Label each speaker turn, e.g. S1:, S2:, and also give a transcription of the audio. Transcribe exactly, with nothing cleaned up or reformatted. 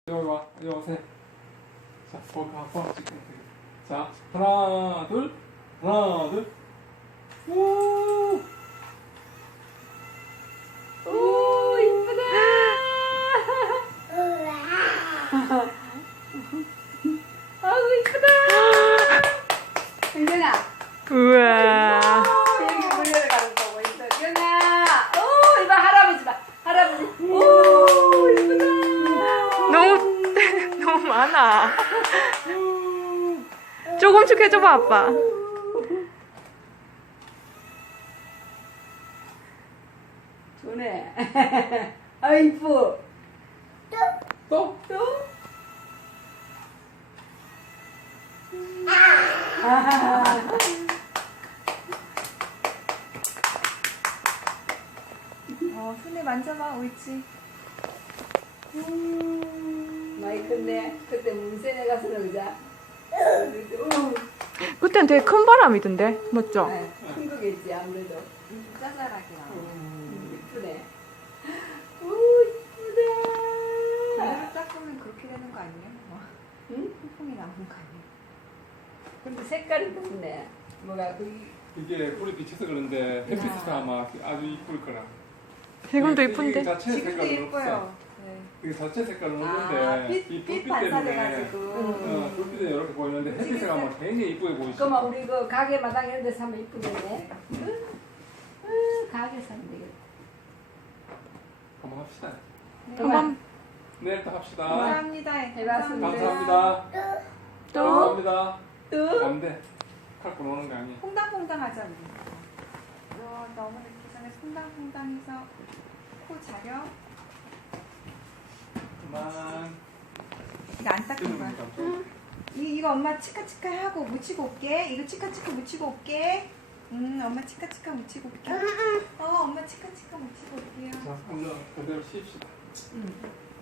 S1: 여기 와, 여기 오세요. 자, 거기 가서 찍게. 자, 하나, 둘, 하나, 둘. 우!
S2: 오, 이쁘다. 아우, 이쁘다. 은경아.
S3: 우와.
S2: 비행기 물려가는 거고 있어. 은경아. 오, 이봐 할아버지 봐. 할아버지. 오, 이쁘다.
S3: 너무 너무 많아. 조금씩 해줘봐 아빠.
S2: 좋네. 아, 이뻐.
S1: 또?
S2: 또? 아.
S4: 어, 손에 만져봐, 옳지.
S2: 많이 컸네. 그때 문센에 가서 놀자.
S3: 그땐 되게 큰 바람이던데, 맞죠?
S2: 큰 거겠지, 아무래도.
S4: 짜잘하게 나와.
S2: 이쁘네. 오, 이쁘다.
S4: 그대로 딱 보면 그렇게 되는 거 아니에요? 뭐,
S2: 응?
S4: 폭풍이 나오는 거 아니에요?
S2: 근데 색깔이 좋네. 뭐가, 그,
S1: 이게 불이 비쳐서 그런데 햇빛에서 아마 아주 이쁠 거라.
S3: 지금도
S1: 이게
S3: 이쁜데.
S1: 자체
S4: 지금도
S1: 색깔은 없어.
S4: 예뻐요. 네.
S1: 이게 자체 색깔은
S4: 아,
S1: 없는데
S4: 빛,
S1: 이
S4: 빛
S1: 불빛 때문에
S4: 반사돼가지고.
S1: 어, 불빛에 이렇게 보이는데 햇빛에 가면 굉장히 이쁘게 보이시죠.
S2: 그만 우리 그 가게 마당 이런 데서 하면 이쁘겠네. 응? 응, 가게에서 하면 되겠다.
S1: 한번 합시다.
S3: 한번
S1: 내일 또 합시다.
S4: 감사합니다.
S2: 해봤습니다.
S1: 감사합니다.
S3: 또
S1: 감사합니다.
S2: 또?
S1: 안 돼. 칼 끊어오는 거 아니야.
S4: 퐁당퐁당 하자, 우리. 어, 너무 늦기 전에 퐁당퐁당해서 코 자려.
S1: 그만.
S4: 이거 안 닦은 거야. 이, 이거 엄마 치카치카 하고 묻히고 올게. 이거 치카치카 묻히고 올게. 음, 엄마 치카치카 묻히고 올게. 어, 엄마 치카치카 묻히고 올게요.
S1: 자, 한번 그대로 씹시다.
S4: 음.